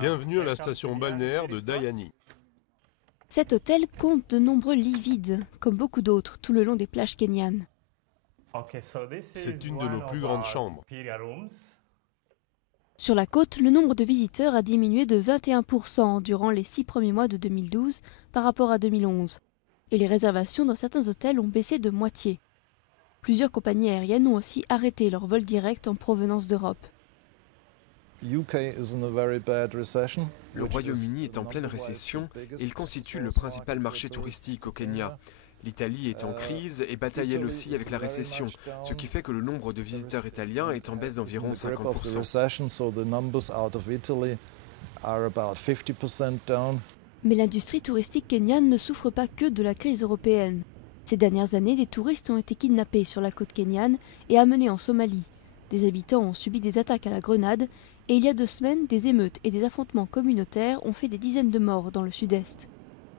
Bienvenue à la station balnéaire de Dayani. Cet hôtel compte de nombreux lits vides, comme beaucoup d'autres, tout le long des plages kenyanes. C'est une de nos plus grandes chambres. Sur la côte, le nombre de visiteurs a diminué de 21% durant les 6 premiers mois de 2012 par rapport à 2011. Et les réservations dans certains hôtels ont baissé de moitié. Plusieurs compagnies aériennes ont aussi arrêté leurs vols directs en provenance d'Europe. Le Royaume-Uni est en pleine récession et il constitue le principal marché touristique au Kenya. L'Italie est en crise et bataille elle aussi avec la récession, ce qui fait que le nombre de visiteurs italiens est en baisse d'environ 50%. Mais l'industrie touristique kenyane ne souffre pas que de la crise européenne. Ces dernières années, des touristes ont été kidnappés sur la côte kenyane et amenés en Somalie. Des habitants ont subi des attaques à la grenade et il y a 2 semaines, des émeutes et des affrontements communautaires ont fait des dizaines de morts dans le sud-est.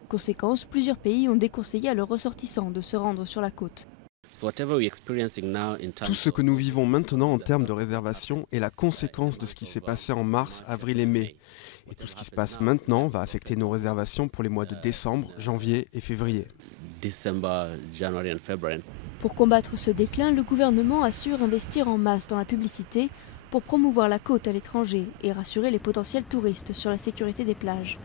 Conséquence, plusieurs pays ont déconseillé à leurs ressortissants de se rendre sur la côte. Tout ce que nous vivons maintenant en termes de réservation est la conséquence de ce qui s'est passé en mars, avril et mai. Et tout ce qui se passe maintenant va affecter nos réservations pour les mois de décembre, janvier et février. Pour combattre ce déclin, le gouvernement assure investir en masse dans la publicité pour promouvoir la côte à l'étranger et rassurer les potentiels touristes sur la sécurité des plages.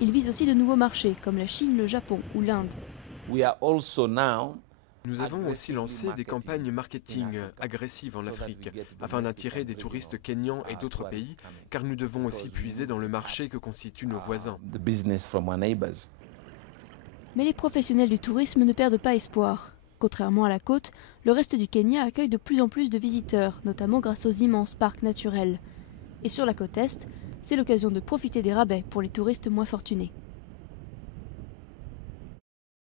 Il vise aussi de nouveaux marchés comme la Chine, le Japon ou l'Inde. Nous avons aussi lancé des campagnes marketing agressives en Afrique afin d'attirer des touristes kenyans et d'autres pays, car nous devons aussi puiser dans le marché que constituent nos voisins. Mais les professionnels du tourisme ne perdent pas espoir. Contrairement à la côte, le reste du Kenya accueille de plus en plus de visiteurs, notamment grâce aux immenses parcs naturels. Et sur la côte est, c'est l'occasion de profiter des rabais pour les touristes moins fortunés.